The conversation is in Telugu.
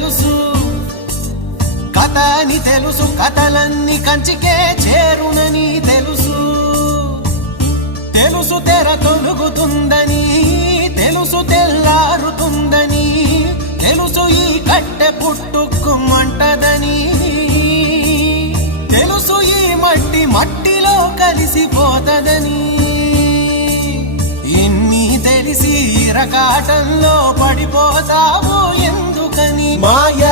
తెలుసు, కథ అని తెలుసు, కథలన్నీ కంచికే చేరునని తెలుసు. తెలుసు తెర తొలుగుతుందని, తెలుసు తెల్లారుతుందని, తెలుసు ఈ కట్టె పుట్టుకుమంటదని, తెలుసు ఈ మట్టి మట్టిలో కలిసిపోతదని. ఇన్ని తెలిసి ఇరకాటంలో పడిపోతావు ఎందుకని? మాయ